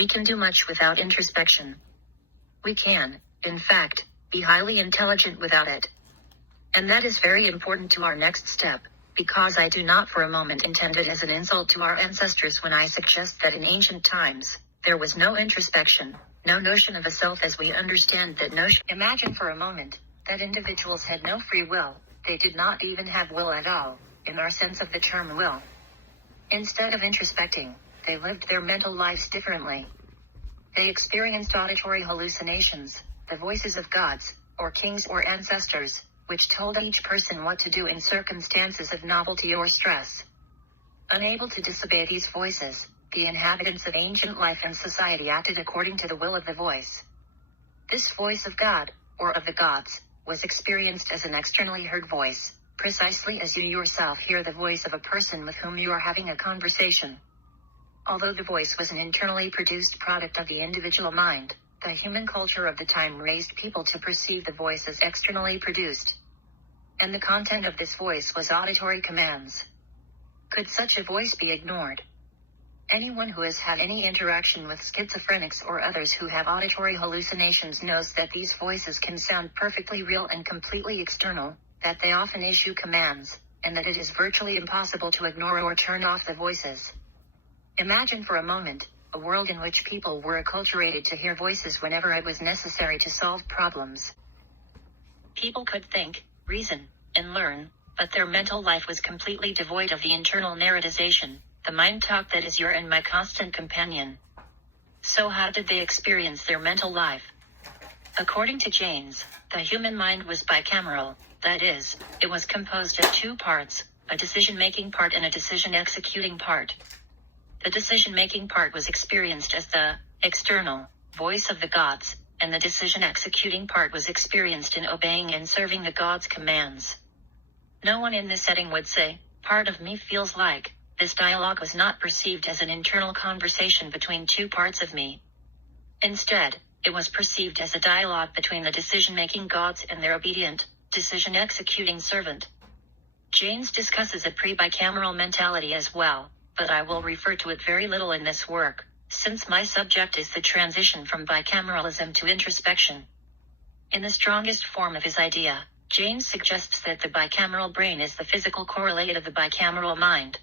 We can do much without introspection. We can, in fact, be highly intelligent without it. And that is very important to our next step, because I do not for a moment intend it as an insult to our ancestors when I suggest that in ancient times, there was no introspection, no notion of a self as we understand that notion. Imagine for a moment that individuals had no free will. They did not even have will at all, in our sense of the term will. Instead of introspecting, they lived their mental lives differently. They experienced auditory hallucinations, the voices of gods, or kings or ancestors, which told each person what to do in circumstances of novelty or stress. Unable to disobey these voices, the inhabitants of ancient life and society acted according to the will of the voice. This voice of God, or of the gods, was experienced as an externally heard voice, precisely as you yourself hear the voice of a person with whom you are having a conversation. Although the voice was an internally produced product of the individual mind, the human culture of the time raised people to perceive the voice as externally produced. And the content of this voice was auditory commands. Could such a voice be ignored? Anyone who has had any interaction with schizophrenics or others who have auditory hallucinations knows that these voices can sound perfectly real and completely external, that they often issue commands, and that it is virtually impossible to ignore or turn off the voices. Imagine for a moment a world in which people were acculturated to hear voices whenever it was necessary to solve problems. People could think, reason, and learn, but their mental life was completely devoid of the internal narratization, the mind talk that is your and my constant companion. So how did they experience their mental life? According to Janes, the human mind was bicameral, that is, it was composed of two parts, a decision-making part and a decision-executing part. The decision-making part was experienced as the external voice of the gods, and the decision-executing part was experienced in obeying and serving the gods' commands. No one in this setting would say, "Part of me feels like." This dialogue was not perceived as an internal conversation between two parts of me. Instead, it was perceived as a dialogue between the decision-making gods and their obedient, decision-executing servant. Janes discusses a pre-bicameral mentality as well, but I will refer to it very little in this work, since my subject is the transition from bicameralism to introspection. In the strongest form of his idea, Janes suggests that the bicameral brain is the physical correlate of the bicameral mind.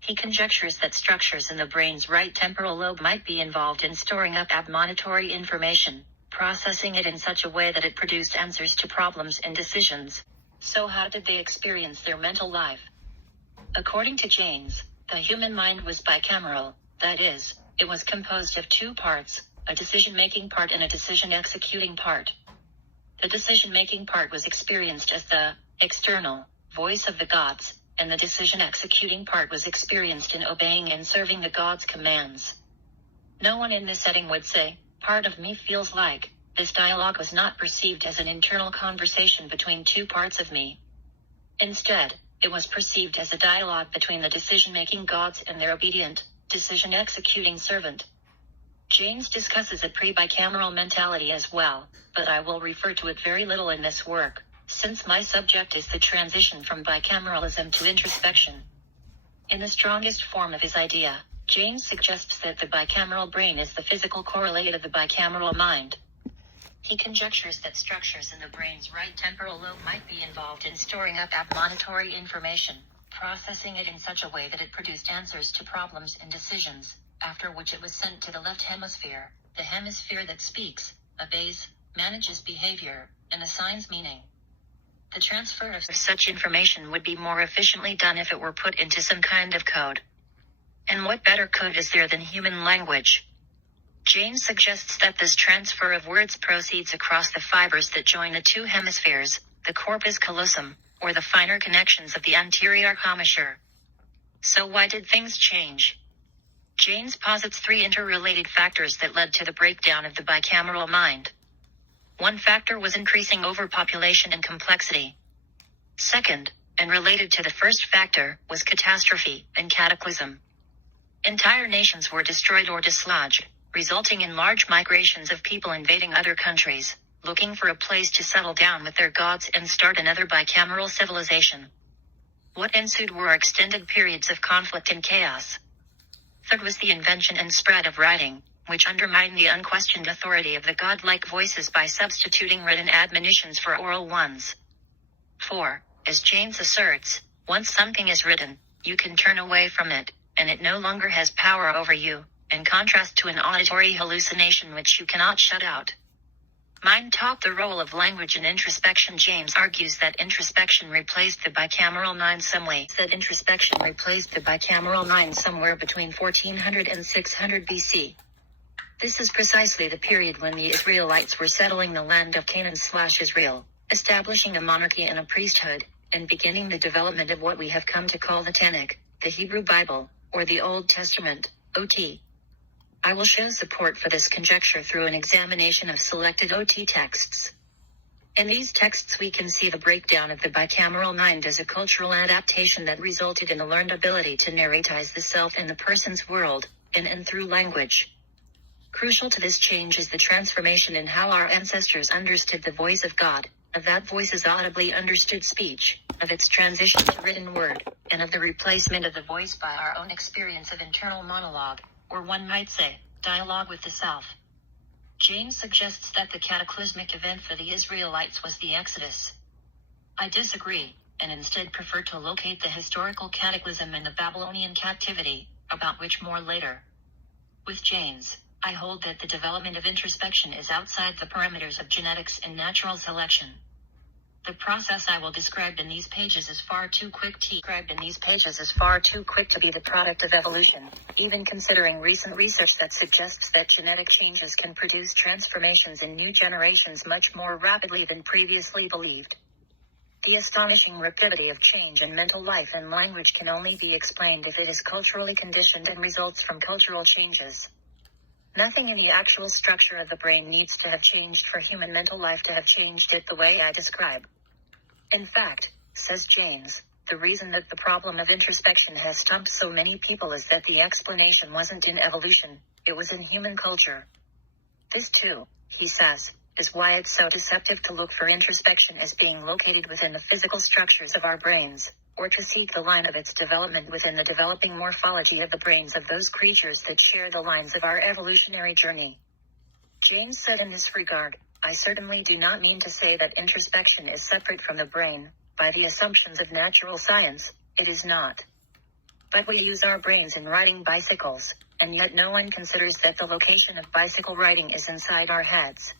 He conjectures that structures in the brain's right temporal lobe might be involved in storing up admonitory information, processing it in such a way that it produced answers to problems and decisions. So how did they experience their mental life? According to Janes, the human mind was bicameral, that is, it was composed of two parts, a decision-making part and a decision-executing part. The decision-making part was experienced as the external voice of the gods, and the decision-executing part was experienced in obeying and serving the gods' commands. No one in this setting would say, "Part of me feels like." This dialogue was not perceived as an internal conversation between two parts of me. Instead, it was perceived as a dialogue between the decision-making gods and their obedient, decision-executing servant. Janes discusses a pre-bicameral mentality as well, but I will refer to it very little in this work, since my subject is the transition from bicameralism to introspection. In the strongest form of his idea, Janes suggests that the bicameral brain is the physical correlate of the bicameral mind. He conjectures that structures in the brain's right temporal lobe might be involved in storing up admonitory information, processing it in such a way that it produced answers to problems and decisions, after which it was sent to the left hemisphere, the hemisphere that speaks, obeys, manages behavior, and assigns meaning. The transfer of such information would be more efficiently done if it were put into some kind of code. And what better code is there than human language? Janes suggests that this transfer of words proceeds across the fibers that join the two hemispheres, the corpus callosum, or the finer connections of the anterior commissure. So why did things change? Janes posits three interrelated factors that led to the breakdown of the bicameral mind. One factor was increasing overpopulation and complexity. Second, and related to the first factor, was catastrophe and cataclysm. Entire nations were destroyed or dislodged, resulting in large migrations of people invading other countries, looking for a place to settle down with their gods and start another bicameral civilization. What ensued were extended periods of conflict and chaos. Third was the invention and spread of writing, which undermine the unquestioned authority of the godlike voices by substituting written admonitions for oral ones. 4. As James asserts, once something is written, you can turn away from it, and it no longer has power over you, in contrast to an auditory hallucination which you cannot shut out. Mind taught the role of language in introspection. James argues that introspection replaced the bicameral mind somewhere between 1400 and 600 BC. This is precisely the period when the Israelites were settling the land of Canaan/Israel, establishing a monarchy and a priesthood, and beginning the development of what we have come to call the Tanakh, the Hebrew Bible, or the Old Testament, OT. I will show support for this conjecture through an examination of selected OT texts. In these texts we can see the breakdown of the bicameral mind as a cultural adaptation that resulted in a learned ability to narratize the self in the person's world, in and through language. Crucial to this change is the transformation in how our ancestors understood the voice of God, of that voice's audibly understood speech, of its transition to written word, and of the replacement of the voice by our own experience of internal monologue, or one might say, dialogue with the self. James suggests that the cataclysmic event for the Israelites was the Exodus. I disagree, and instead prefer to locate the historical cataclysm in the Babylonian captivity, about which more later. With James, I hold that the development of introspection is outside the parameters of genetics and natural selection. The process I will describe in these pages is far too quick to be the product of evolution, even considering recent research that suggests that genetic changes can produce transformations in new generations much more rapidly than previously believed. The astonishing rapidity of change in mental life and language can only be explained if it is culturally conditioned and results from cultural changes. Nothing in the actual structure of the brain needs to have changed for human mental life to have changed it the way I describe. In fact, says James, the reason that the problem of introspection has stumped so many people is that the explanation wasn't in evolution, it was in human culture. This too, he says, is why it's so deceptive to look for introspection as being located within the physical structures of our brains, or to seek the line of its development within the developing morphology of the brains of those creatures that share the lines of our evolutionary journey. James said in this regard, I certainly do not mean to say that introspection is separate from the brain. By the assumptions of natural science, it is not. But we use our brains in riding bicycles, and yet no one considers that the location of bicycle riding is inside our heads.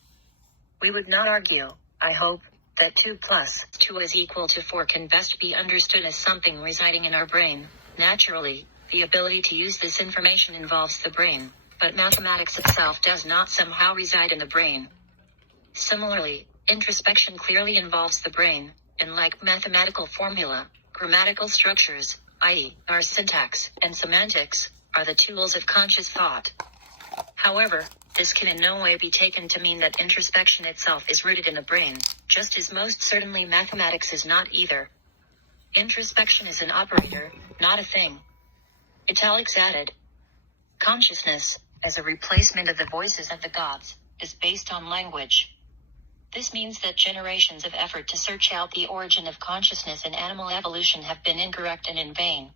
We would not argue, I hope, that 2 + 2 is equal to 4 can best be understood as something residing in our brain. Naturally, the ability to use this information involves the brain, but mathematics itself does not somehow reside in the brain. Similarly, introspection clearly involves the brain, and like mathematical formula, grammatical structures, i.e., our syntax and semantics, are the tools of conscious thought. However, this can in no way be taken to mean that introspection itself is rooted in the brain, just as most certainly mathematics is not either. Introspection is an operator, not a thing. Italics added. Consciousness, as a replacement of the voices of the gods, is based on language. This means that generations of effort to search out the origin of consciousness in animal evolution have been incorrect and in vain.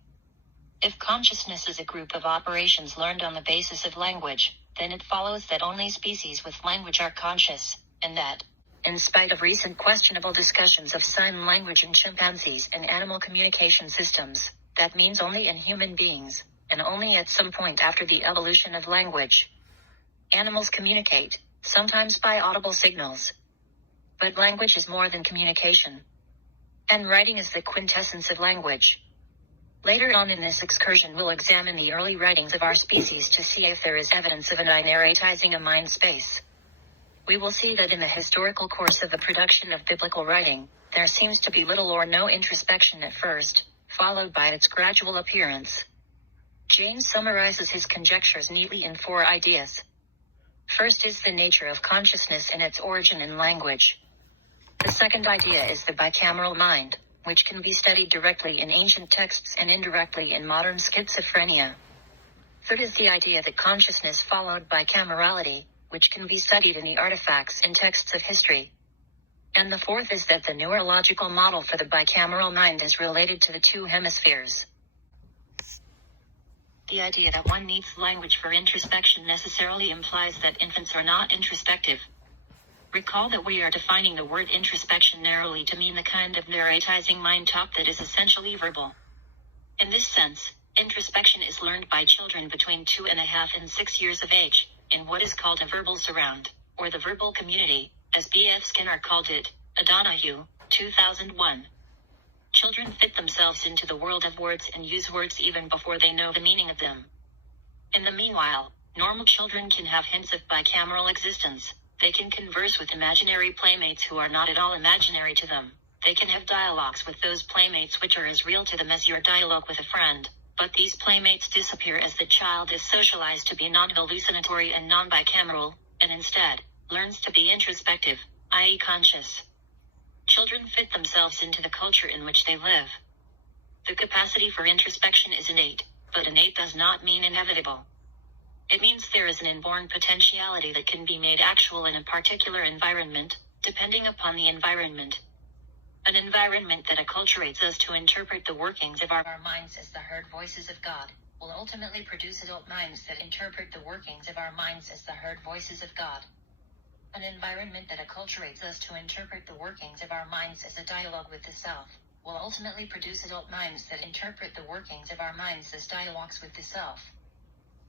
If consciousness is a group of operations learned on the basis of language, then it follows that only species with language are conscious, and that, in spite of recent questionable discussions of sign language in chimpanzees and animal communication systems, that means only in human beings, and only at some point after the evolution of language. Animals communicate, sometimes by audible signals. But language is more than communication. And writing is the quintessence of language. Later on in this excursion we'll examine the early writings of our species to see if there is evidence of an I narratizing a mind space. We will see that in the historical course of the production of biblical writing, there seems to be little or no introspection at first, followed by its gradual appearance. James summarizes his conjectures neatly in 4 ideas. First is the nature of consciousness and its origin in language. The second idea is the bicameral mind, which can be studied directly in ancient texts and indirectly in modern schizophrenia. Third is the idea that consciousness followed bicamerality, which can be studied in the artifacts and texts of history. And the fourth is that the neurological model for the bicameral mind is related to the 2 hemispheres. The idea that one needs language for introspection necessarily implies that infants are not introspective. Recall that we are defining the word introspection narrowly to mean the kind of narratizing mind talk that is essentially verbal. In this sense, introspection is learned by children between 2.5 and 6 years of age, in what is called a verbal surround, or the verbal community, as B.F. Skinner called it, O'Donoghue, 2001. Children fit themselves into the world of words and use words even before they know the meaning of them. In the meanwhile, normal children can have hints of bicameral existence. They can converse with imaginary playmates who are not at all imaginary to them. They can have dialogues with those playmates which are as real to them as your dialogue with a friend, but these playmates disappear as the child is socialized to be non-hallucinatory and non-bicameral, and instead, learns to be introspective, i.e. conscious. Children fit themselves into the culture in which they live. The capacity for introspection is innate, but innate does not mean inevitable. It means there is an inborn potentiality that can be made actual in a particular environment, depending upon the environment. An environment that acculturates us to interpret the workings of our minds as the heard voices of God, will ultimately produce adult minds that interpret the workings of our minds as the heard voices of God. An environment that acculturates us to interpret the workings of our minds as a dialogue with the self, will ultimately produce adult minds that interpret the workings of our minds as dialogues with the self.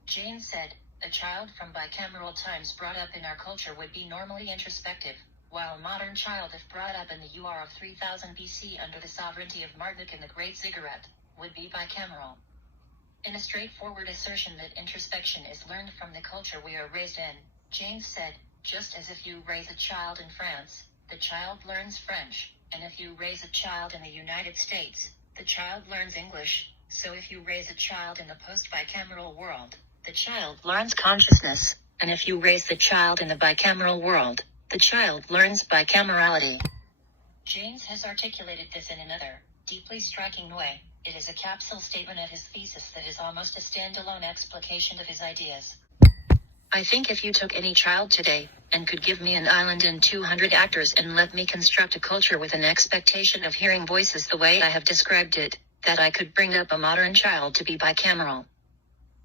James said, a child from bicameral times brought up in our culture would be normally introspective, while a modern child if brought up in the UR of 3000 BC under the sovereignty of Marduk and the Great Ziggurat, would be bicameral. In a straightforward assertion that introspection is learned from the culture we are raised in, James said, just as if you raise a child in France, the child learns French, and if you raise a child in the United States, the child learns English, so if you raise a child in the post-bicameral world, the child learns consciousness, and if you raise the child in the bicameral world, the child learns bicamerality. James has articulated this in another, deeply striking way. It is a capsule statement of his thesis that is almost a standalone explication of his ideas. I think if you took any child today, and could give me an island and 200 actors and let me construct a culture with an expectation of hearing voices the way I have described it, that I could bring up a modern child to be bicameral.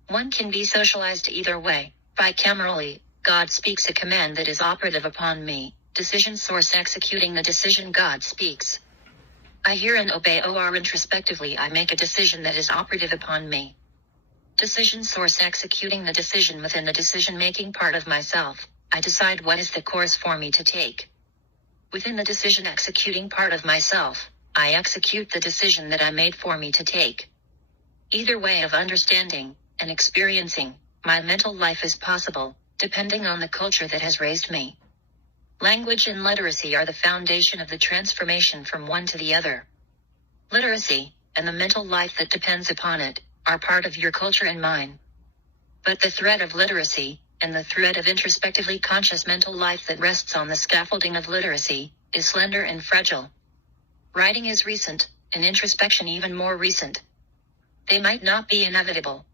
One can be socialized either way. Bicamerally, God speaks a command that is operative upon me, decision source executing the decision God speaks. I hear and obey or introspectively I make a decision that is operative upon me. Decision source executing the decision within the decision-making part of myself, I decide what is the course for me to take. Within the decision executing part of myself, I execute the decision that I made for me to take. Either way of understanding and experiencing my mental life is possible, depending on the culture that has raised me. Language and literacy are the foundation of the transformation from one to the other. Literacy, and the mental life that depends upon it, are part of your culture and mine. But the thread of literacy, and the thread of introspectively conscious mental life that rests on the scaffolding of literacy, is slender and fragile. Writing is recent, and introspection even more recent. They might not be inevitable.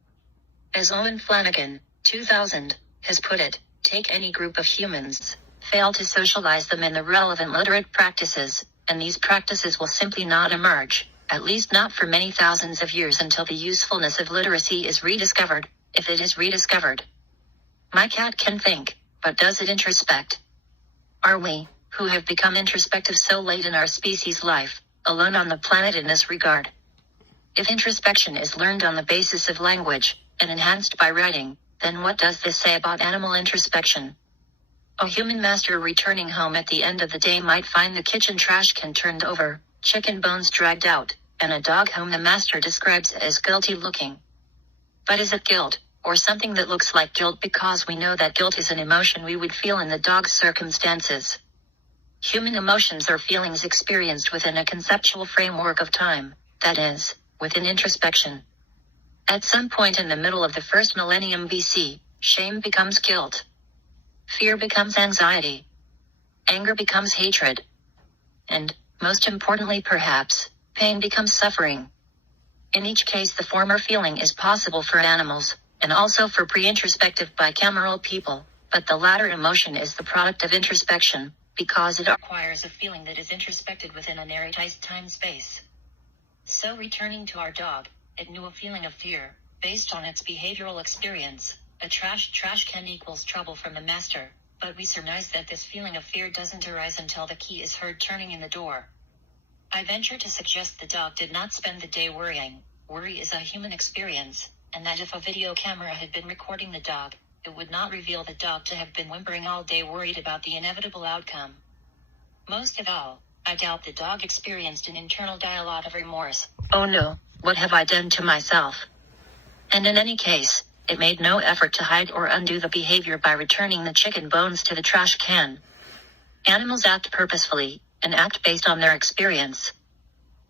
As Owen Flanagan, 2000, has put it, take any group of humans, fail to socialize them in the relevant literate practices, and these practices will simply not emerge, at least not for many thousands of years until the usefulness of literacy is rediscovered, if it is rediscovered. My cat can think, but does it introspect? Are we, who have become introspective so late in our species' life, alone on the planet in this regard? If introspection is learned on the basis of language, and enhanced by writing, then what does this say about animal introspection? A human master returning home at the end of the day might find the kitchen trash can turned over, chicken bones dragged out, and a dog whom the master describes as guilty looking. But is it guilt, or something that looks like guilt because we know that guilt is an emotion we would feel in the dog's circumstances? Human emotions are feelings experienced within a conceptual framework of time, that is, within introspection. At some point in the middle of the first millennium BC, shame becomes guilt. Fear becomes anxiety. Anger becomes hatred. And, most importantly perhaps, pain becomes suffering. In each case the former feeling is possible for animals, and also for pre-introspective bicameral people, but the latter emotion is the product of introspection, because it requires a feeling that is introspected within a narratized time-space. So returning to our dog, it knew a feeling of fear, Based on its behavioral experience, a trash can equals trouble from the master, but we surmise that this feeling of fear doesn't arise until the key is heard turning in the door. I venture to suggest the dog did not spend the day worrying. Worry is a human experience, and that if a video camera had been recording the dog, it would not reveal the dog to have been whimpering all day worried about the inevitable outcome. Most of all, I doubt the dog experienced an internal dialogue of remorse. Oh no, what have I done to myself? And in any case, it made no effort to hide or undo the behavior by returning the chicken bones to the trash can. Animals act purposefully, and act based on their experience.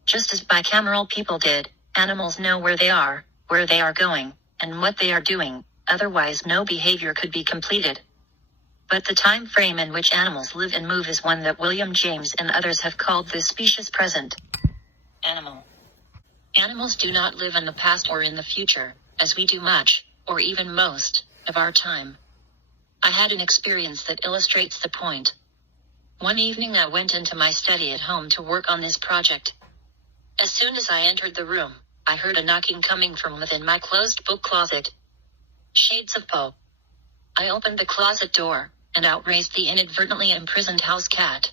Just as bicameral people did, animals know where they are going, and what they are doing, otherwise no behavior could be completed. But the time frame in which animals live and move is one that William James and others have called the specious present. Animals do not live in the past or in the future, as we do much, or even most, of our time. I had an experience that illustrates the point. One evening I went into my study at home to work on this project. As soon as I entered the room, I heard a knocking coming from within my closed book closet. Shades of Poe. I opened the closet door, and out raced the inadvertently imprisoned house cat.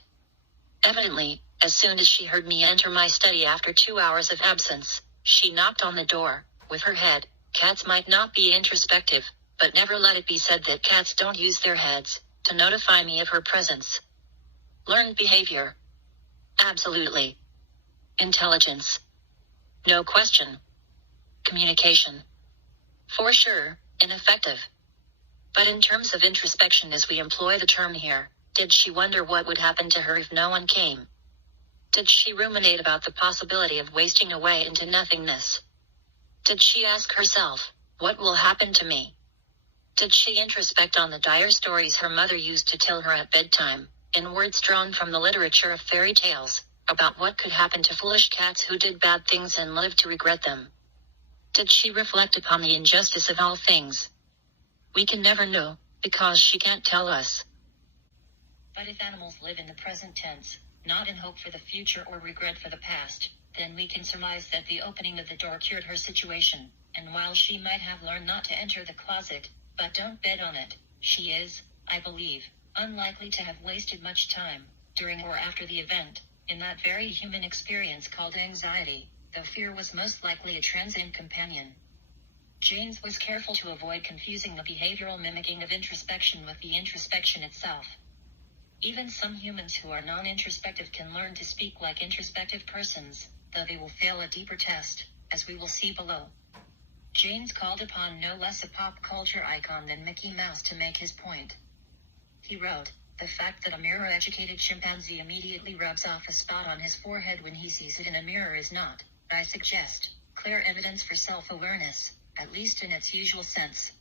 Evidently, as soon as she heard me enter my study after 2 hours of absence, she knocked on the door, with her head. Cats might not be introspective, but never let it be said that cats don't use their heads to notify me of her presence. Learned behavior. Absolutely. Intelligence. No question. Communication. For sure, ineffective. But in terms of introspection as we employ the term here, did she wonder what would happen to her if no one came? Did she ruminate about the possibility of wasting away into nothingness? Did she ask herself, what will happen to me? Did she introspect on the dire stories her mother used to tell her at bedtime, in words drawn from the literature of fairy tales, about what could happen to foolish cats who did bad things and lived to regret them? Did she reflect upon the injustice of all things? We can never know, because she can't tell us. But if animals live in the present tense, not in hope for the future or regret for the past, then we can surmise that the opening of the door cured her situation, and while she might have learned not to enter the closet, but don't bet on it, she is, I believe, unlikely to have wasted much time, during or after the event, in that very human experience called anxiety, though fear was most likely a transient companion. James was careful to avoid confusing the behavioral mimicking of introspection with the introspection itself. Even some humans who are non-introspective can learn to speak like introspective persons, though they will fail a deeper test, as we will see below. James called upon no less a pop culture icon than Mickey Mouse to make his point. He wrote, "The fact that a mirror-educated chimpanzee immediately rubs off a spot on his forehead when he sees it in a mirror is not, I suggest, clear evidence for self-awareness, at least in its usual sense.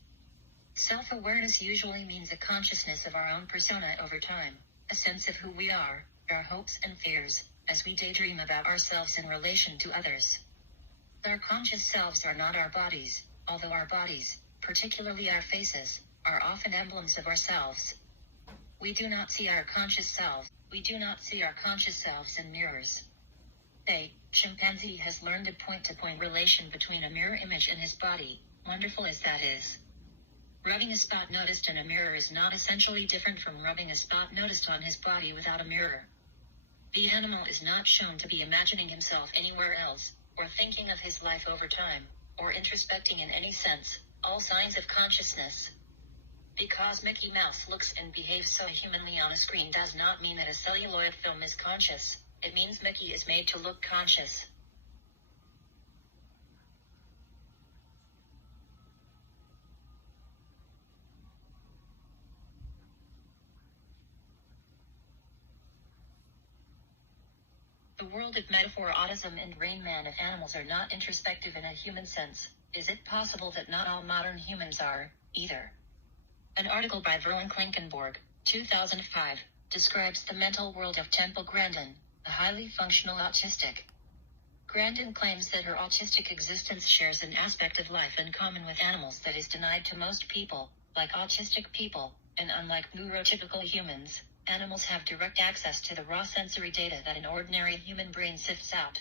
Self-awareness usually means a consciousness of our own persona over time, a sense of who we are, our hopes and fears, as we daydream about ourselves in relation to others. Our conscious selves are not our bodies, although our bodies, particularly our faces, are often emblems of ourselves. We do not see our conscious selves in mirrors. A chimpanzee has learned a point-to-point relation between a mirror image and his body, wonderful as that is. Rubbing a spot noticed in a mirror is not essentially different from rubbing a spot noticed on his body without a mirror. The animal is not shown to be imagining himself anywhere else, or thinking of his life over time, or introspecting in any sense, all signs of consciousness. Because Mickey Mouse looks and behaves so humanly on a screen does not mean that a celluloid film is conscious, it means Mickey is made to look conscious. The world of metaphor, autism, and Rain Man if animals are not introspective in a human sense, is it possible that not all modern humans are, either? An article by Verlin Klinkenborg, 2005, describes the mental world of Temple Grandin, a highly functional autistic. Grandin claims that her autistic existence shares an aspect of life in common with animals that is denied to most people, like autistic people, and unlike neurotypical humans, animals have direct access to the raw sensory data that an ordinary human brain sifts out.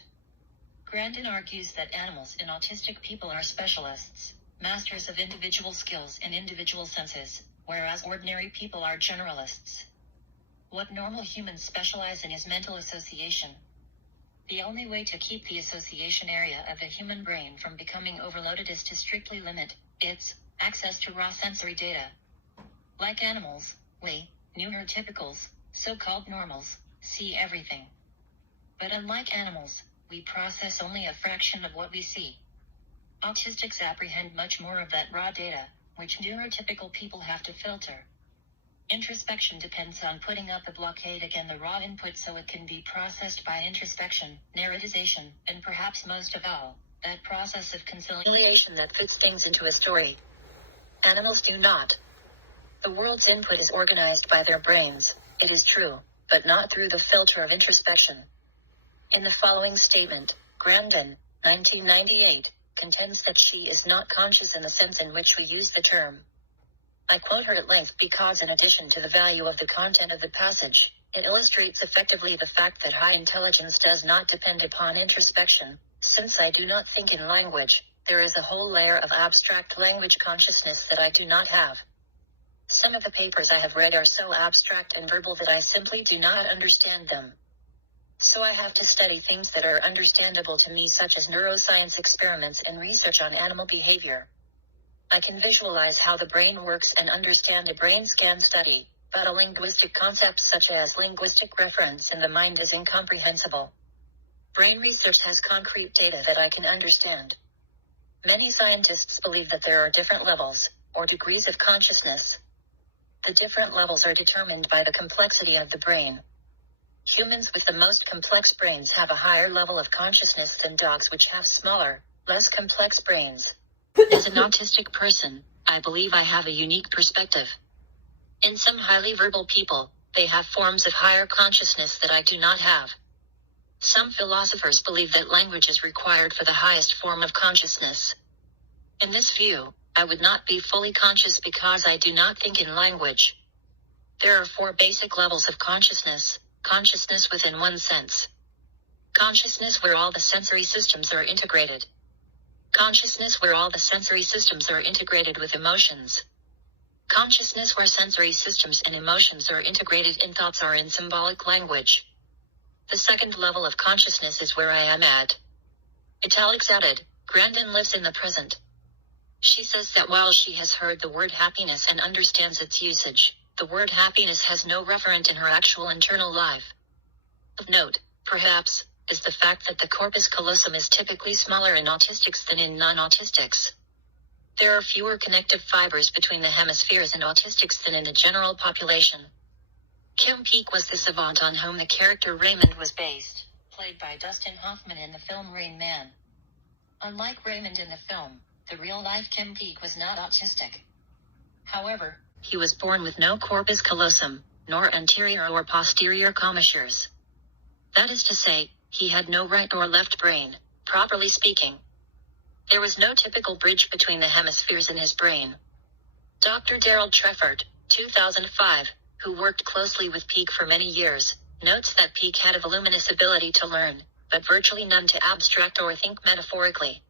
Grandin argues that animals and autistic people are specialists. masters of individual skills and individual senses, whereas ordinary people are generalists. What normal humans specialize in is mental association. The only way to keep the association area of the human brain from becoming overloaded is to strictly limit its access to raw sensory data. Like animals, we, neurotypicals, so-called normals, see everything. But unlike animals, we process only a fraction of what we see. Autistics apprehend much more of that raw data, which neurotypical people have to filter. Introspection depends on putting up a blockade against the raw input so it can be processed by introspection, narratization, and perhaps most of all, that process of conciliation that fits things into a story. Animals do not. The world's input is organized by their brains, it is true, but not through the filter of introspection. In the following statement, Grandin, 1998, contends that she is not conscious in the sense in which we use the term. I quote her at length because in addition to the value of the content of the passage, it illustrates effectively the fact that high intelligence does not depend upon introspection. Since I do not think in language, there is a whole layer of abstract language consciousness that I do not have. Some of the papers I have read are so abstract and verbal that I simply do not understand them. So I have to study things that are understandable to me, such as neuroscience experiments and research on animal behavior. I can visualize how the brain works and understand a brain scan study, but a linguistic concept such as linguistic reference in the mind is incomprehensible. Brain research has concrete data that I can understand. Many scientists believe that there are different levels, or degrees of consciousness. The different levels are determined by the complexity of the brain. Humans with the most complex brains have a higher level of consciousness than dogs which have smaller, less complex brains. As an autistic person, I believe I have a unique perspective. In some highly verbal people, they have forms of higher consciousness that I do not have. Some philosophers believe that language is required for the highest form of consciousness. In this view, I would not be fully conscious because I do not think in language. There are 4 basic levels of consciousness. Consciousness within one sense. Consciousness where all the sensory systems are integrated. Consciousness where all the sensory systems are integrated with emotions. Consciousness where sensory systems and emotions are integrated in thoughts or in symbolic language. The second level of consciousness is where I am at. Italics added, Grandin lives in the present. She says that while she has heard the word happiness and understands its usage, the word happiness has no referent in her actual internal life. Of note, perhaps, is the fact that the corpus callosum is typically smaller in autistics than in non-autistics. There are fewer connective fibers between the hemispheres in autistics than in the general population. Kim Peek was the savant on whom the character Raymond was based, played by Dustin Hoffman in the film Rain Man. Unlike Raymond in the film, the real-life Kim Peek was not autistic. However, he was born with no corpus callosum, nor anterior or posterior commissures. That is to say, he had no right or left brain, properly speaking. There was no typical bridge between the hemispheres in his brain. Dr. Daryl Treffert, 2005, who worked closely with Peek for many years, notes that Peek had a voluminous ability to learn, but virtually none to abstract or think metaphorically.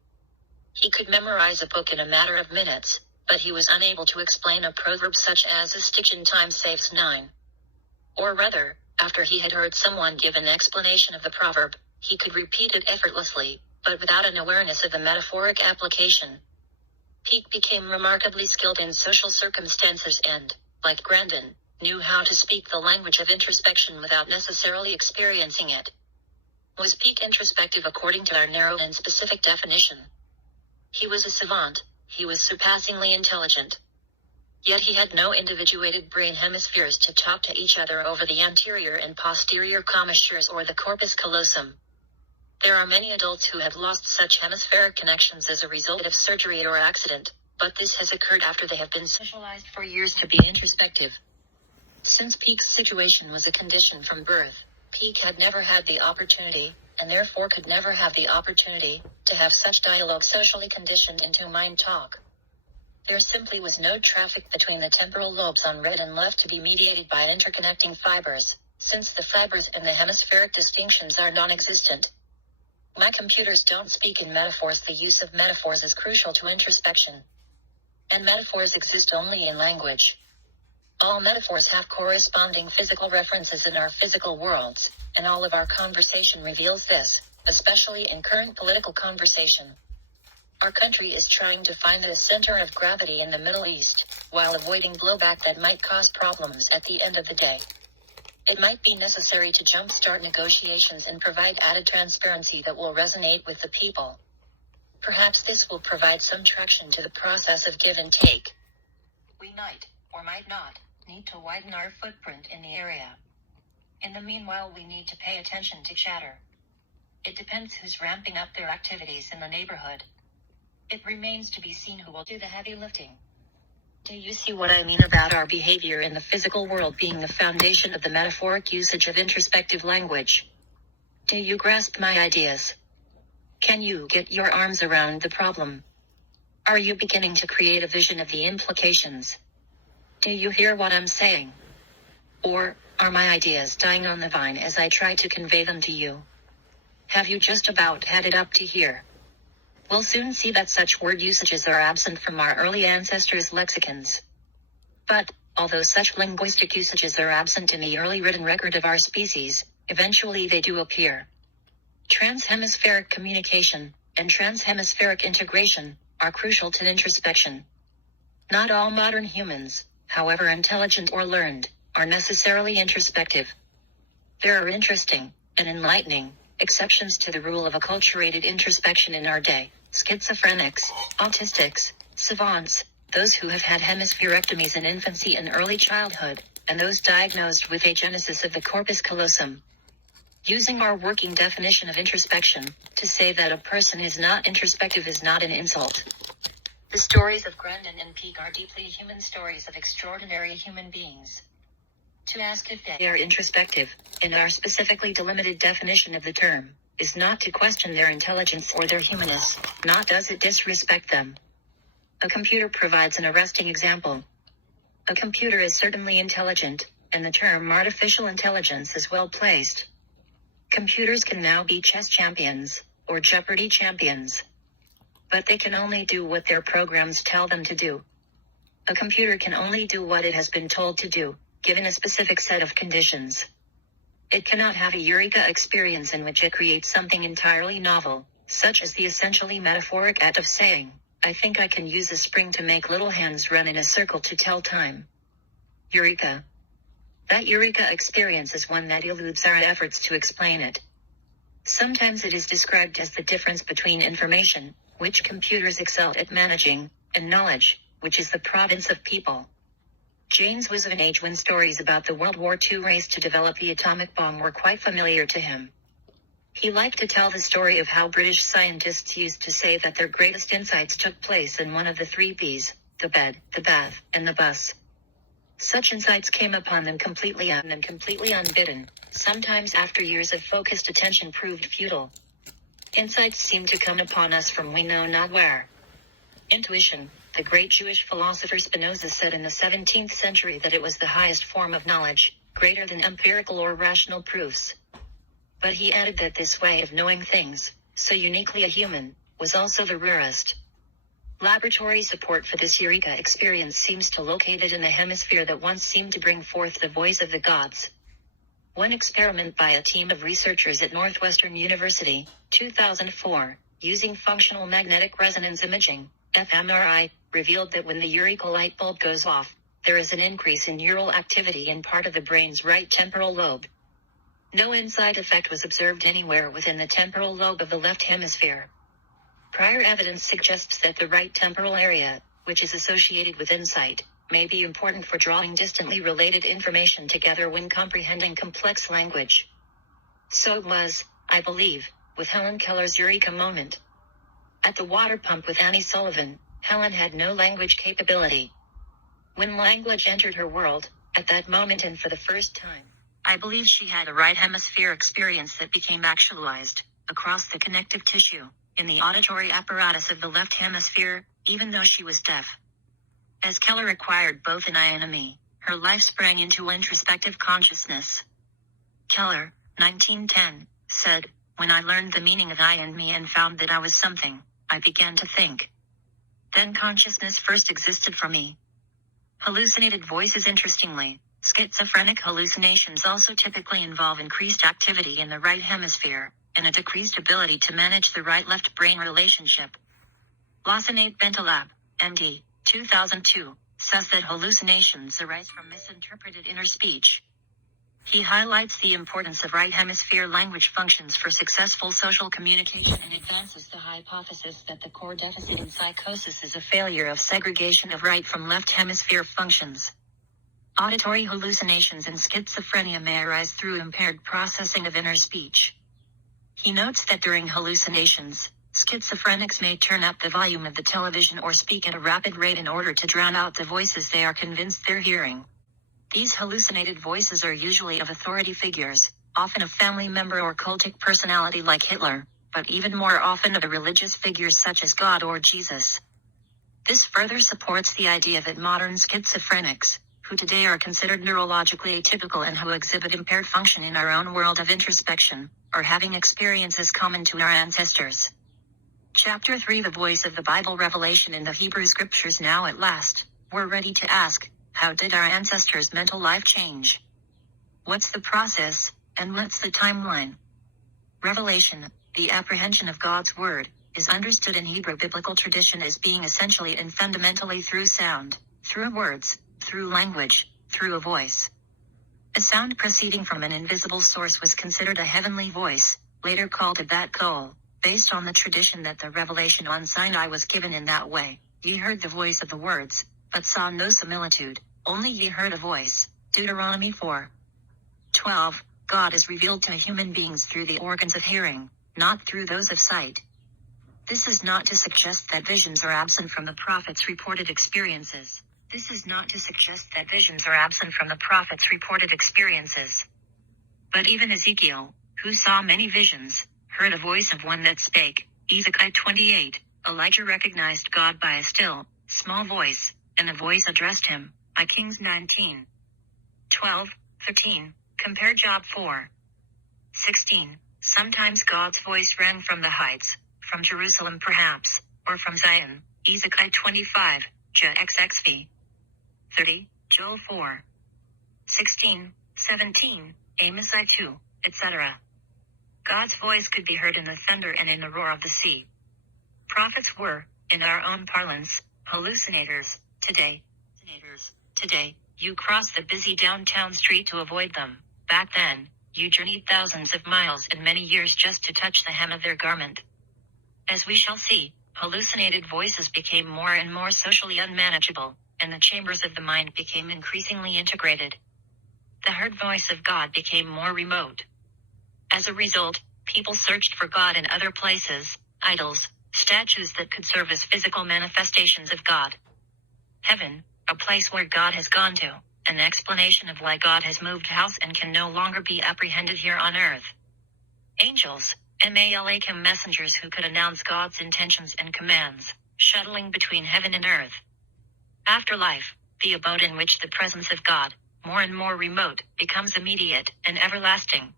He could memorize a book in a matter of minutes, but he was unable to explain a proverb such as a stitch in time saves 9. Or rather, after he had heard someone give an explanation of the proverb, he could repeat it effortlessly, but without an awareness of the metaphoric application. Peek became remarkably skilled in social circumstances and, like Grandin, knew how to speak the language of introspection without necessarily experiencing it. Was Peek introspective according to our narrow and specific definition? He was a savant. He was surpassingly intelligent. Yet he had no individuated brain hemispheres to talk to each other over the anterior and posterior commissures or the corpus callosum. There are many adults who have lost such hemispheric connections as a result of surgery or accident, but this has occurred after they have been socialized for years to be introspective. Since Peek's situation was a condition from birth, Peek had never had the opportunity, and therefore could never have the opportunity, to have such dialogue socially conditioned into mind talk. There simply was no traffic between the temporal lobes on right and left to be mediated by interconnecting fibers, since the fibers and the hemispheric distinctions are non-existent. My computers don't speak in metaphors. The use of metaphors is crucial to introspection. And metaphors exist only in language. All metaphors have corresponding physical references in our physical worlds, and all of our conversation reveals this, especially in current political conversation. Our country is trying to find a center of gravity in the Middle East, while avoiding blowback that might cause problems at the end of the day. It might be necessary to jumpstart negotiations and provide added transparency that will resonate with the people. Perhaps this will provide some traction to the process of give and take. We might, or might not, need to widen our footprint in the area. In the meanwhile, we need to pay attention to chatter. It depends who's ramping up their activities in the neighborhood. It remains to be seen who will do the heavy lifting. Do you see what I mean about our behavior in the physical world being the foundation of the metaphoric usage of introspective language? Do you grasp my ideas? Can you get your arms around the problem? Are you beginning to create a vision of the implications? Do you hear what I'm saying? Or are my ideas dying on the vine as I try to convey them to you? Have you just about had it up to here? We'll soon see that such word usages are absent from our early ancestors' lexicons. But, although such linguistic usages are absent in the early written record of our species, eventually they do appear. Transhemispheric communication and transhemispheric integration are crucial to introspection. Not all modern humans, however intelligent or learned, are necessarily introspective. There are interesting and enlightening exceptions to the rule of acculturated introspection in our day: schizophrenics, autistics, savants, those who have had hemispherectomies in infancy and early childhood, and those diagnosed with agenesis of the corpus callosum. Using our working definition of introspection, to say that a person is not introspective is not an insult. The stories of Grendon and Peake are deeply human stories of extraordinary human beings. To ask if they are introspective, in our specifically delimited definition of the term, is not to question their intelligence or their humanness, not does it disrespect them. A computer provides an arresting example. A computer is certainly intelligent, and the term artificial intelligence is well placed. Computers can now be chess champions, or Jeopardy champions. But they can only do what their programs tell them to do. A computer can only do what it has been told to do, given a specific set of conditions. It cannot have a eureka experience in which it creates something entirely novel, such as the essentially metaphoric act of saying, "I think I can use a spring to make little hands run in a circle to tell time." Eureka. That eureka experience is one that eludes our efforts to explain it. Sometimes it is described as the difference between information, which computers excel at managing, and knowledge, which is the province of people. James was of an age when stories about the World War II race to develop the atomic bomb were quite familiar to him. He liked to tell the story of how British scientists used to say that their greatest insights took place in one of the 3 Bs, the bed, the bath, and the bus. Such insights came upon them completely unbidden, sometimes after years of focused attention proved futile. Insights seem to come upon us from we know not where. Intuition. The great Jewish philosopher Spinoza said in the 17th century that it was the highest form of knowledge, greater than empirical or rational proofs. But he added that this way of knowing things, so uniquely a human, was also the rarest. Laboratory support for this eureka experience seems to locate it in the hemisphere that once seemed to bring forth the voice of the gods. One experiment by a team of researchers at Northwestern University, 2004, using functional magnetic resonance imaging, fMRI, revealed that when the eureka light bulb goes off, there is an increase in neural activity in part of the brain's right temporal lobe. No inside effect was observed anywhere within the temporal lobe of the left hemisphere. Prior evidence suggests that the right temporal area, which is associated with insight, may be important for drawing distantly related information together when comprehending complex language. So it was, I believe, with Helen Keller's eureka moment. At the water pump with Annie Sullivan, Helen had no language capability. When language entered her world, at that moment and for the first time, I believe she had a right hemisphere experience that became actualized, across the connective tissue, in the auditory apparatus of the left hemisphere, even though she was deaf. As Keller acquired both an I and a me, her life sprang into introspective consciousness. Keller, 1910, said, "When I learned the meaning of I and me and found that I was something, I began to think. Then consciousness first existed for me. Hallucinated voices. Interestingly, schizophrenic hallucinations also typically involve increased activity in the right hemisphere, and a decreased ability to manage the right-left brain relationship. Lawson Bentalab, MD, 2002, says that hallucinations arise from misinterpreted inner speech. He highlights the importance of right hemisphere language functions for successful social communication and advances the hypothesis that the core deficit in psychosis is a failure of segregation of right from left hemisphere functions. Auditory hallucinations in schizophrenia may arise through impaired processing of inner speech. He notes that during hallucinations, schizophrenics may turn up the volume of the television or speak at a rapid rate in order to drown out the voices they are convinced they're hearing. These hallucinated voices are usually of authority figures, often a family member or cultic personality like Hitler, but even more often of religious figures such as God or Jesus. This further supports the idea that modern schizophrenics, who today are considered neurologically atypical and who exhibit impaired function in our own world of introspection, are having experiences common to our ancestors. Chapter 3 The Voice of the Bible Revelation in the Hebrew Scriptures. Now at last, we're ready to ask, how did our ancestors' mental life change? What's the process, and what's the timeline? Revelation, the apprehension of God's Word, is understood in Hebrew biblical tradition as being essentially and fundamentally through sound, through words, through language, through a voice. A sound proceeding from an invisible source was considered a heavenly voice, later called a bat kol, based on the tradition that the revelation on Sinai was given in that way. Ye heard the voice of the words, but saw no similitude, only ye heard a voice. Deuteronomy 4:12. God is revealed to human beings through the organs of hearing, not through those of sight. This is not to suggest that visions are absent from the prophets' reported experiences. But even Ezekiel, who saw many visions, heard a voice of one that spake. Ezekiel 28. Elijah recognized God by a still, small voice, and a voice addressed him. I Kings 19:12-13. Compare Job 4:16. Sometimes God's voice rang from the heights, from Jerusalem perhaps, or from Zion. Ezekiel 25, JXXV 30, Joel 4:16-17, Amos 2, etc. God's voice could be heard in the thunder and in the roar of the sea. Prophets were, in our own parlance, hallucinators. Today, you cross the busy downtown street to avoid them. Back then, you journeyed thousands of miles and many years just to touch the hem of their garment. As we shall see, hallucinated voices became more and more socially unmanageable, and the chambers of the mind became increasingly integrated. The heard voice of God became more remote. As a result, people searched for God in other places, idols, statues that could serve as physical manifestations of God. Heaven, a place where God has gone to, an explanation of why God has moved house and can no longer be apprehended here on earth. Angels, Malachim messengers who could announce God's intentions and commands, shuttling between heaven and earth. Afterlife, the abode in which the presence of God, more and more remote, becomes immediate and everlasting.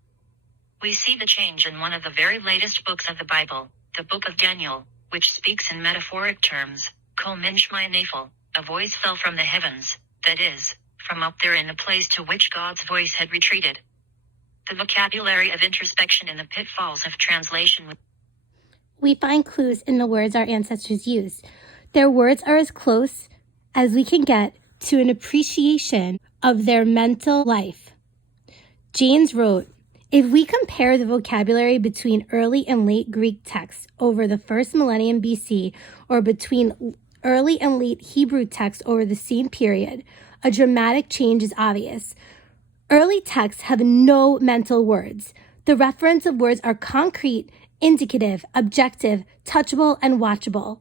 We see the change in one of the very latest books of the Bible, the book of Daniel, which speaks in metaphoric terms. Kol min shmai nafel, a voice fell from the heavens, that is, from up there in the place to which God's voice had retreated. The vocabulary of introspection and the pitfalls of translation. We find clues in the words our ancestors used. Their words are as close as we can get to an appreciation of their mental life. Janes wrote, if we compare the vocabulary between early and late Greek texts over the first millennium BC, or between early and late Hebrew texts over the same period, a dramatic change is obvious. Early texts have no mental words. The reference of words are concrete, indicative, objective, touchable, and watchable.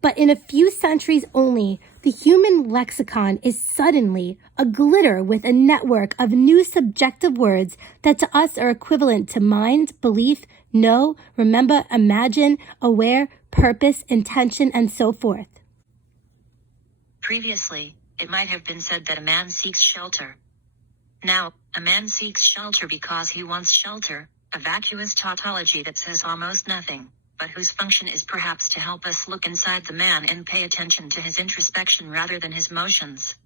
But in a few centuries only, the human lexicon is suddenly aglitter with a network of new subjective words that to us are equivalent to mind, belief, know, remember, imagine, aware, purpose, intention, and so forth. Previously, it might have been said that a man seeks shelter. Now, a man seeks shelter because he wants shelter, a vacuous tautology that says almost nothing. but whose function is perhaps to help us look inside the man and pay attention to his introspection rather than his motions.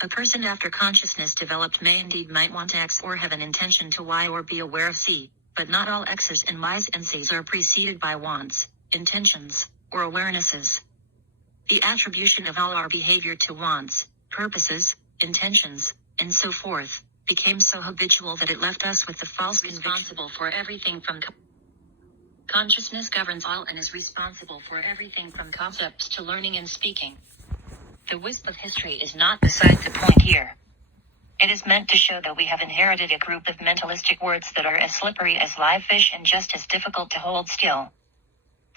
A person after consciousness developed may indeed might want X or have an intention to Y or be aware of C, but not all X's and Y's and C's are preceded by wants, intentions, or awarenesses. The attribution of all our behavior to wants, purposes, intentions, and so forth, became so habitual that it left us with the false responsible for everything from consciousness governs all and is responsible for everything from concepts to learning and speaking. The wisp of history is not beside the point here. It is meant to show that we have inherited a group of mentalistic words that are as slippery as live fish and just as difficult to hold still.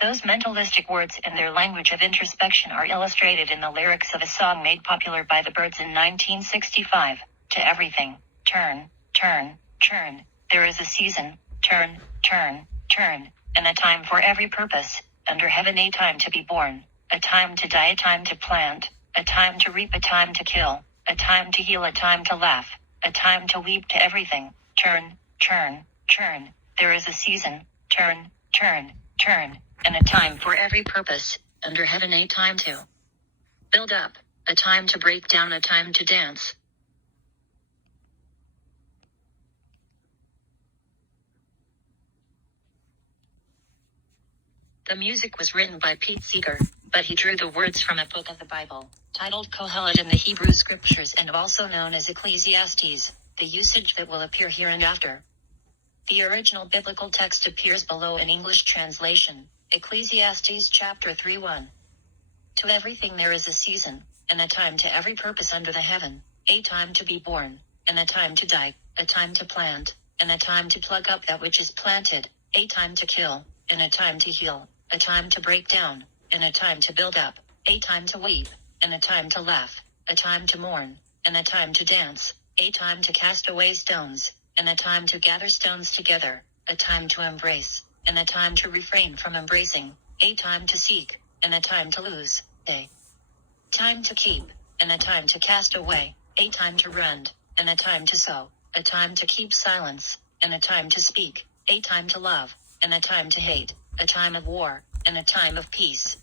Those mentalistic words and their language of introspection are illustrated in the lyrics of a song made popular by the Byrds in 1965, To Everything, Turn, Turn, Turn, there is a season, turn, turn, turn, and a time for every purpose, under heaven a time to be born, a time to die, a time to plant, a time to reap, a time to kill, a time to heal, a time to laugh, a time to weep, to everything, turn, turn, turn, there is a season, turn, turn, turn, and a time for every purpose, under heaven a time to build up, a time to break down, a time to dance. The music was written by Pete Seeger, but he drew the words from a book of the Bible, titled Kohelet in the Hebrew Scriptures and also known as Ecclesiastes, the usage that will appear here and after. The original biblical text appears below in English translation, Ecclesiastes chapter 3:1. To everything there is a season, and a time to every purpose under the heaven, a time to be born, and a time to die, a time to plant, and a time to pluck up that which is planted, a time to kill, and a time to heal, a time to break down, and a time to build up, a time to weep, and a time to laugh, a time to mourn, and a time to dance, a time to cast away stones, and a time to gather stones together, a time to embrace, and a time to refrain from embracing, a time to seek, and a time to lose, a time to keep, and a time to cast away, a time to rend, and a time to sow, a time to keep silence, and a time to speak, a time to love, and a time to hate, a time of war, and a time of peace.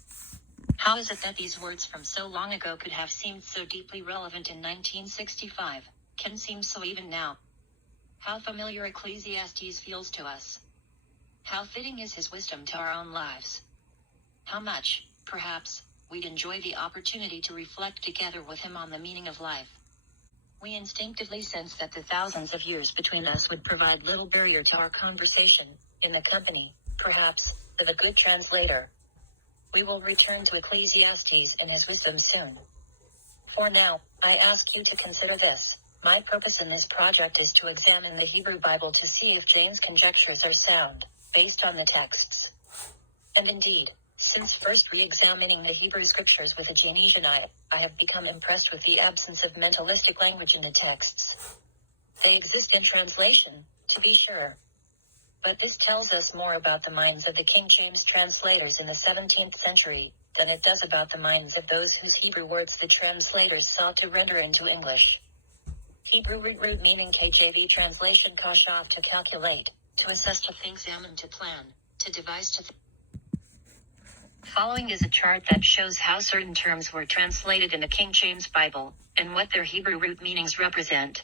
How is it that these words from so long ago could have seemed so deeply relevant in 1965, can seem so even now? How familiar Ecclesiastes feels to us. How fitting is his wisdom to our own lives. How much, perhaps, we'd enjoy the opportunity to reflect together with him on the meaning of life. We instinctively sense that the thousands of years between us would provide little barrier to our conversation, in the company, perhaps, of a good translator. We will return to Ecclesiastes and his wisdom soon. For now, I ask you to consider this. My purpose in this project is to examine the Hebrew Bible to see if Jane's conjectures are sound, based on the texts. And indeed, since first re-examining the Hebrew Scriptures with a Janesian eye, I have become impressed with the absence of mentalistic language in the texts. They exist in translation, to be sure. But this tells us more about the minds of the King James translators in the 17th century, than it does about the minds of those whose Hebrew words the translators sought to render into English. Hebrew root meaning KJV translation kashav, to calculate, to assess, to think, examine, to plan, to devise, to Following is a chart that shows how certain terms were translated in the King James Bible, and what their Hebrew root meanings represent.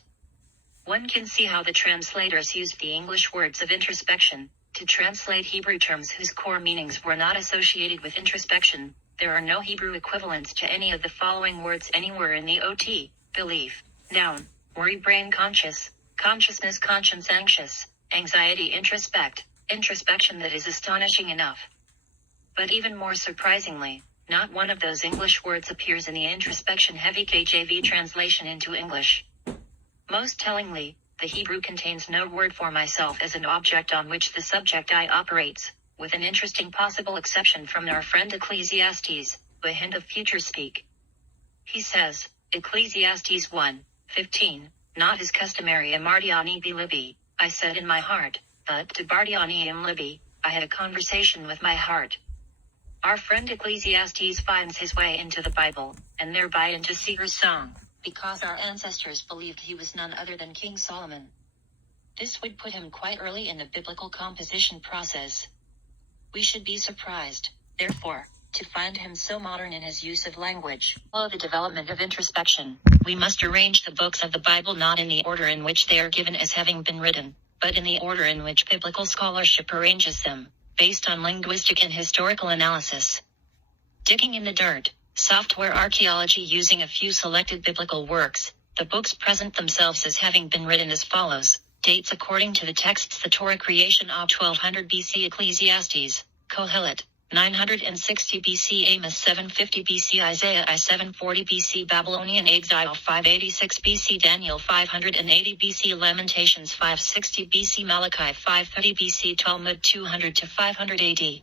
One can see how the translators used the English words of introspection to translate Hebrew terms whose core meanings were not associated with introspection. There are no Hebrew equivalents to any of the following words anywhere in the OT: belief, noun, worry, brain, conscious, consciousness, conscience, anxious, anxiety, introspect, introspection. That is astonishing enough. But even more surprisingly, not one of those English words appears in the introspection-heavy KJV translation into English. Most tellingly, the Hebrew contains no word for myself as an object on which the subject I operates, with an interesting possible exception from our friend Ecclesiastes, a hint of future speak. He says, Ecclesiastes 1:15, not his customary amartiani bilibi, I said in my heart, but to bardiani im libi, I had a conversation with my heart. Our friend Ecclesiastes finds his way into the Bible, and thereby into Seeger's song, because our ancestors believed he was none other than King Solomon. This would put him quite early in the biblical composition process. We should be surprised, therefore, to find him so modern in his use of language. Follow the development of introspection. We must arrange the books of the Bible not in the order in which they are given as having been written, but in the order in which biblical scholarship arranges them, based on linguistic and historical analysis. Digging in the dirt, software archaeology using a few selected biblical works, the books present themselves as having been written as follows. Dates according to the texts: the Torah creation of 1200 BC, Ecclesiastes, Kohelet, 960 BC, Amos 750 BC, Isaiah I 740 BC, Babylonian exile 586 BC, Daniel 580 BC, Lamentations 560 BC, Malachi 530 BC, Talmud 200 to 500 AD. The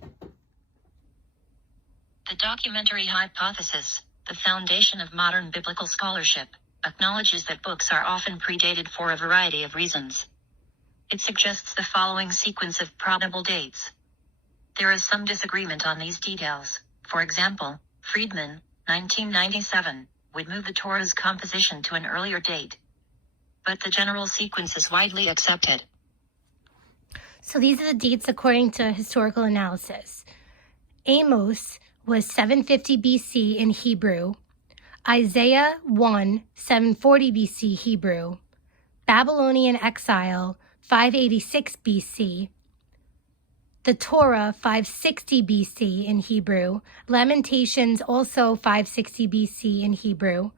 documentary hypothesis, the foundation of modern biblical scholarship, acknowledges that books are often predated for a variety of reasons. It suggests the following sequence of probable dates. There is some disagreement on these details. For example, Friedman, 1997, would move the Torah's composition to an earlier date. But the general sequence is widely accepted. So these are the dates according to historical analysis. Amos was 750 BC in Hebrew. Isaiah 1, 740 BC Hebrew. Babylonian exile, 586 BC. The Torah, 560 BC in Hebrew. Lamentations, also 560 BC in Hebrew.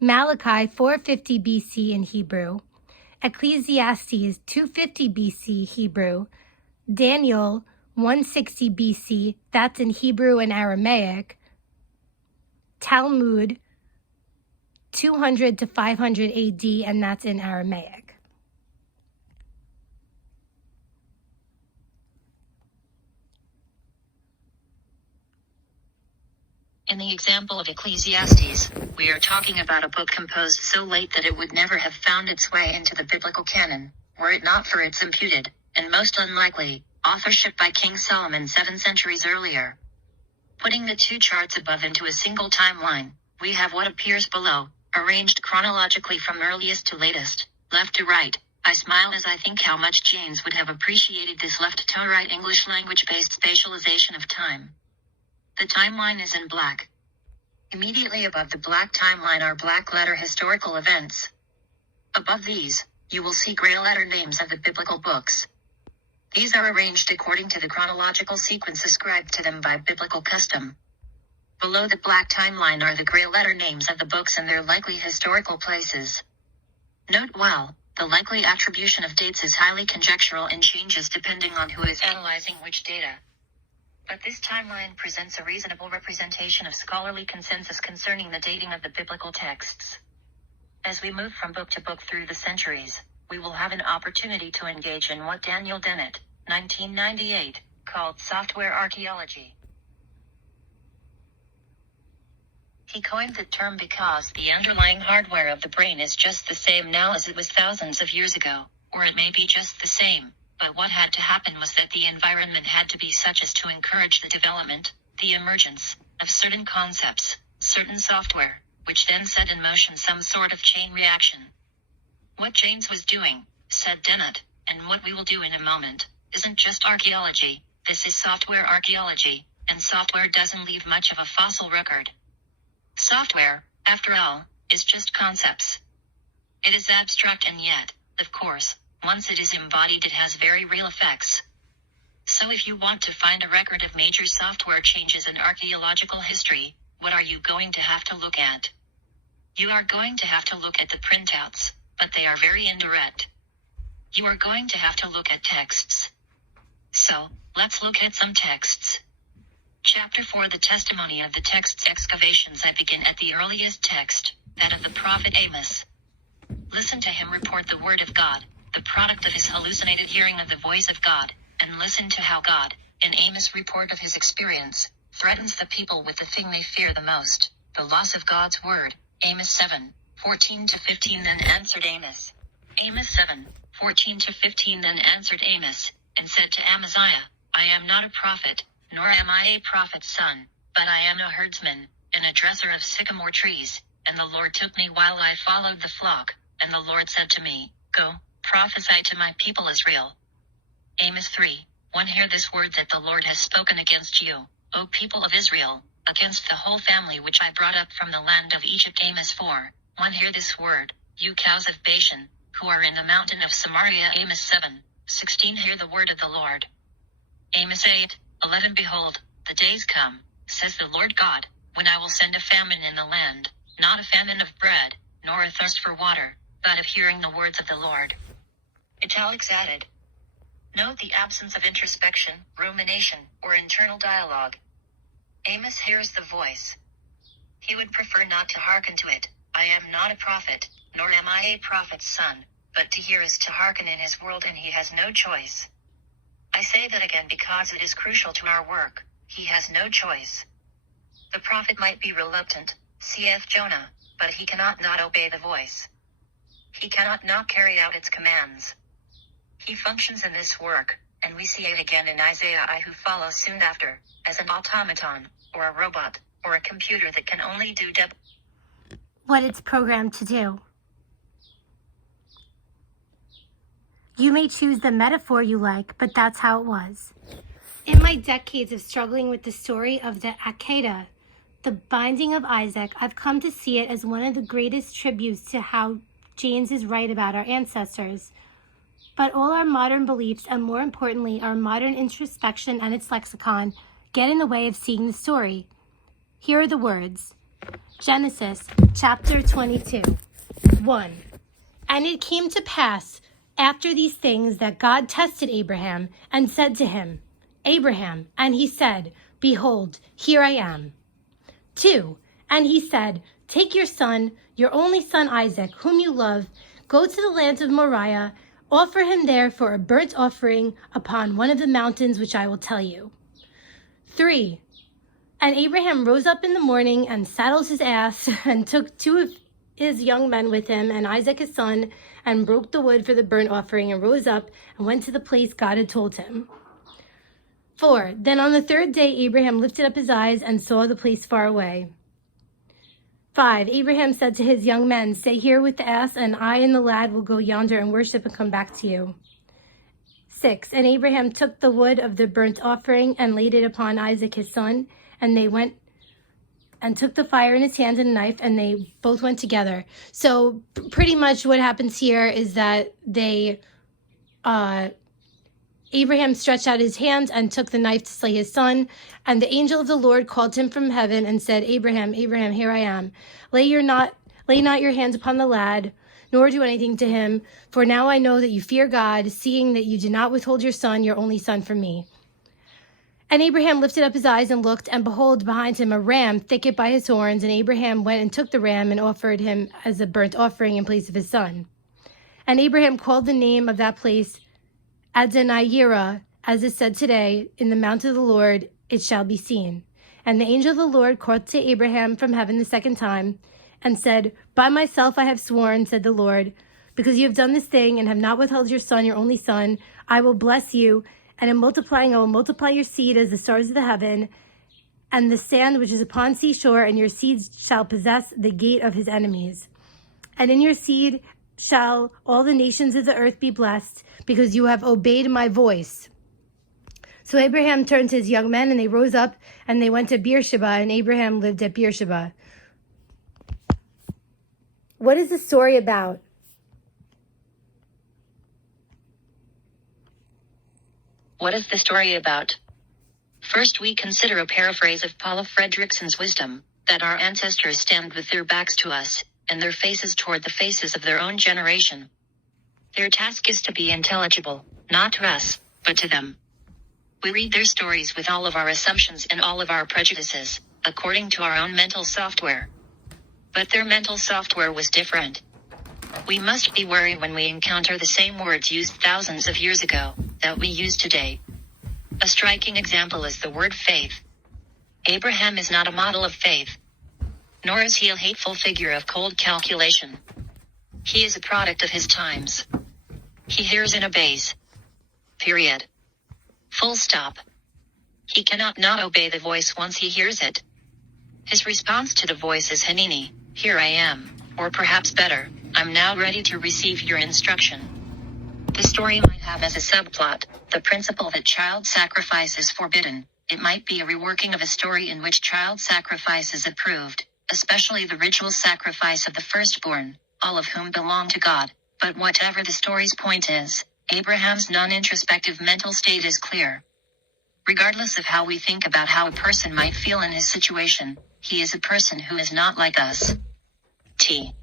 Malachi, 450 BC in Hebrew. Ecclesiastes, 250 BC Hebrew. Daniel, 160 BC, that's in Hebrew and Aramaic. Talmud, 200 to 500 AD, and that's in Aramaic. In the example of Ecclesiastes, we are talking about a book composed so late that it would never have found its way into the biblical canon, were it not for its imputed, and most unlikely, authorship by King Solomon 7 centuries earlier. Putting the two charts above into a single timeline, we have what appears below, arranged chronologically from earliest to latest, left to right. I smile as I think how much James would have appreciated this left to right English language-based spatialization of time. The timeline is in black. Immediately above the black timeline are black letter historical events. Above these, you will see gray letter names of the biblical books. These are arranged according to the chronological sequence ascribed to them by biblical custom. Below the black timeline are the gray letter names of the books and their likely historical places. Note well, the likely attribution of dates is highly conjectural and changes depending on who is analyzing which data. But this timeline presents a reasonable representation of scholarly consensus concerning the dating of the biblical texts. As we move from book to book through the centuries, we will have an opportunity to engage in what Daniel Dennett, 1998, called software archaeology. He coined the term because the underlying hardware of the brain is just the same now as it was thousands of years ago, or it may be just the same. But what had to happen was that the environment had to be such as to encourage the development, the emergence, of certain concepts, certain software, which then set in motion some sort of chain reaction. What James was doing, said Dennett, and what we will do in a moment, isn't just archaeology, this is software archaeology, and software doesn't leave much of a fossil record. Software, after all, is just concepts. It is abstract and yet, of course, once it is embodied it has very real effects. So if you want to find a record of major software changes in archaeological history, what are you going to have to look at? You are going to have to look at the printouts, but they are very indirect. You are going to have to look at texts. So, let's look at some texts. Chapter 4: The testimony of the texts. Excavations. I begin at the earliest text, that of the prophet Amos. Listen to him report the word of God, the product of his hallucinated hearing of the voice of God, and listen to how God, in Amos' report of his experience, threatens the people with the thing they fear the most, the loss of God's word. Amos 7:14-15. Then answered Amos. Amos 7:14-15. Then answered Amos, and said to Amaziah, I am not a prophet, nor am I a prophet's son, but I am a herdsman, and a dresser of sycamore trees, and the Lord took me while I followed the flock, and the Lord said to me, Go, prophesy to my people Israel. Amos 1 Hear this word that the Lord has spoken against you, O people of Israel, against the whole family which I brought up from the land of Egypt. Amos 4:1 Hear this word, you cows of Bashan, who are in the mountain of Samaria. Amos 7:16 Hear the word of the Lord. Amos 8:11 Behold, the days come, says the Lord God, when I will send a famine in the land, not a famine of bread, nor a thirst for water, but of hearing the words of the Lord. Italics added. Note the absence of introspection, rumination, or internal dialogue. Amos hears the voice. He would prefer not to hearken to it. I am not a prophet, nor am I a prophet's son, but to hear is to hearken in his world, and he has no choice. I say that again because it is crucial to our work. He has no choice. The prophet might be reluctant, cf. Jonah, but he cannot not obey the voice. He cannot not carry out its commands. He functions in this work, and we see it again in Isaiah I, who follows soon after, as an automaton, or a robot, or a computer that can only do what it's programmed to do. You may choose the metaphor you like, but that's how it was. In my decades of struggling with the story of the Akedah, the binding of Isaac, I've come to see it as one of the greatest tributes to how James is right about our ancestors. But all our modern beliefs, and more importantly, our modern introspection and its lexicon, get in the way of seeing the story. Here are the words. Genesis chapter 22:1. And it came to pass after these things that God tested Abraham and said to him, Abraham, and he said, Behold, here I am. 2. And he said, Take your son, your only son Isaac, whom you love, go to the land of Moriah, offer him there for a burnt offering upon one of the mountains which I will tell you. 3. And Abraham rose up in the morning and saddled his ass and took 2 of his young men with him and Isaac his son, and broke the wood for the burnt offering, and rose up and went to the place God had told him. 4. Then on the 3rd day Abraham lifted up his eyes and saw the place far away. 5. Abraham said to his young men, Stay here with the ass, and I and the lad will go yonder and worship and come back to you. 6. And Abraham took the wood of the burnt offering and laid it upon Isaac his son, and they went and took the fire in his hand and a knife, and they both went together. So pretty much what happens here is that Abraham stretched out his hand and took the knife to slay his son. And the angel of the Lord called him from heaven and said, Abraham, Abraham, here I am. Lay not your hands upon the lad, nor do anything to him. For now I know that you fear God, seeing that you did not withhold your son, your only son, from me. And Abraham lifted up his eyes and looked, and behold, behind him a ram thicket by his horns. And Abraham went and took the ram and offered him as a burnt offering in place of his son. And Abraham called the name of that place Adonai-Yireh, as is said today, in the mount of the Lord it shall be seen. And the angel of the Lord called to Abraham from heaven the 2nd time, and said, By myself I have sworn, said the Lord, because you have done this thing, and have not withheld your son, your only son, I will bless you, and in multiplying I will multiply your seed as the stars of the heaven, and the sand which is upon seashore, and your seeds shall possess the gate of his enemies. And in your seed shall all the nations of the earth be blessed, because you have obeyed my voice. So Abraham turned to his young men, and they rose up, and they went to Beersheba, and Abraham lived at Beersheba. What is the story about? What is the story about? First, we consider a paraphrase of Paula Fredrickson's wisdom, that our ancestors stand with their backs to us, and their faces toward the faces of their own generation. Their task is to be intelligible, not to us, but to them. We read their stories with all of our assumptions and all of our prejudices, according to our own mental software. But their mental software was different. We must be wary when we encounter the same words used thousands of years ago, that we use today. A striking example is the word faith. Abraham is not a model of faith, nor is he a hateful figure of cold calculation. He is a product of his times. He hears and obeys. Period. Full stop. He cannot not obey the voice once he hears it. His response to the voice is Hanini, here I am, or perhaps better, I'm now ready to receive your instruction. The story might have as a subplot the principle that child sacrifice is forbidden. It might be a reworking of a story in which child sacrifice is approved, especially the ritual sacrifice of the firstborn, all of whom belong to God. But whatever the story's point is, Abraham's non-introspective mental state is clear. Regardless of how we think about how a person might feel in his situation, he is a person who is not like us. T.